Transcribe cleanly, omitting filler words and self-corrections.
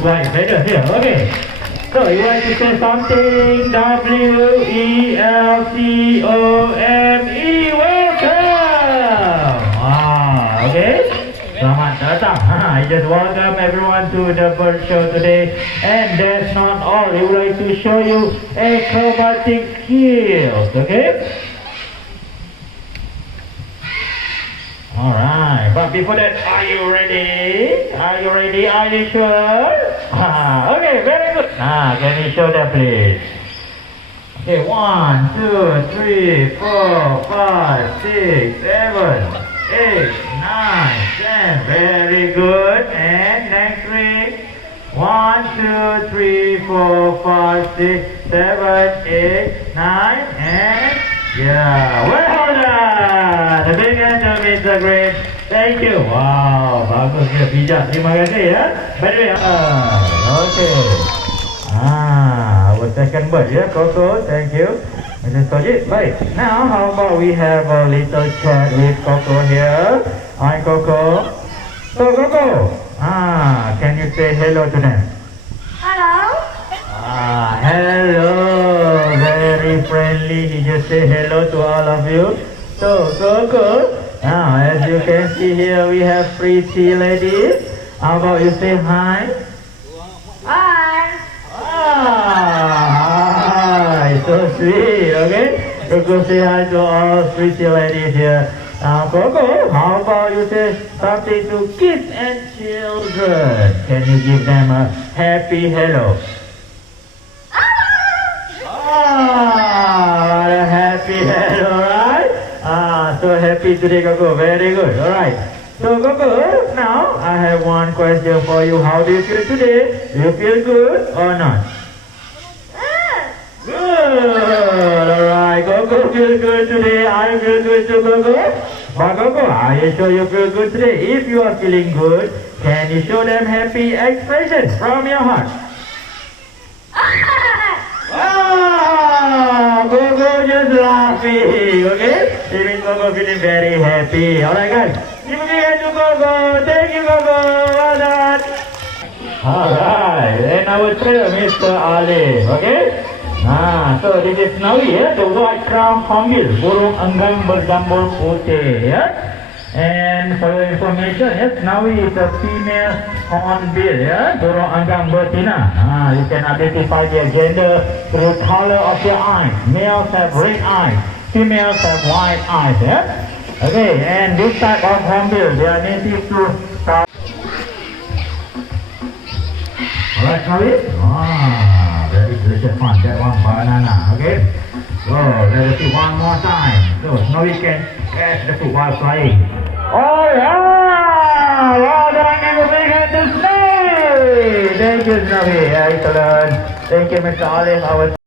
white feather here. Okay. So you want to say something? WELCOME. Welcome. Okay. Selamat datang. I just welcome everyone to the bird show today. And that's not all. We would like to show you acrobatic skills. Okay. Alright, but before that, are you ready? Are you ready? Are you sure? Okay, very good. Can you show that please? Okay, 1, 2, 3, 4, 5, 6, 7, 8, 9, 10. Very good. And next week, 1, 2, 3, 4, 5, 6, 7, 8, 9, and yeah, well done. The big hand to Mr. Great. Thank you. Wow, bagus ya pijat. Terima kasih ya. By the way, okay. Our second bird ya, Coco. Thank you. Mrs. Sojit. Baik. Now, how about we have a little chat with Coco here? Hi, Coco. So, Coco. Can you say hello to them? Hello. Hello. Very friendly. He just say hello to all of you. So, Coco. Now, as you can see here, we have pretty ladies. How about you say hi? Hi. Hi. So sweet. Okay. Coco say hi to all pretty ladies here. Now, Coco, how about you say something to kids and children? Can you give them a happy hello? What a happy head, alright? So happy today, Coco. Very good, alright. So, Coco, now I have one question for you. How do you feel today? Do you feel good or not? Good, alright. Coco feel good today. I feel good too, Coco. But Coco, are you sure you feel good today? If you are feeling good, can you show them happy expression from your heart? Coco just laughing, okay? It means Coco feeling very happy. Alright guys, give a big hand to Coco. Thank you, Coco. Well done. Alright, and our trainer, Mr. Ali, okay? So this is Nawi, ya, the white crown hornbill, burung enggang berjambul putih, ya. And for your information, yes, Nawi is a female hornbill, ya, burung enggang betina. You can identify their gender through color of their eyes. Males have red eyes, females have white eyes, yeah. Okay, and this type of hornbill, they are native to South. Alright, Nawi. Very delicious one. That one banana, okay. So let us see one more time. So now we can catch the food while flying. Alright! Well done, give a big hand to Snowy! Thank you, Snowy. Excellent. Thank you, Mr. Olive.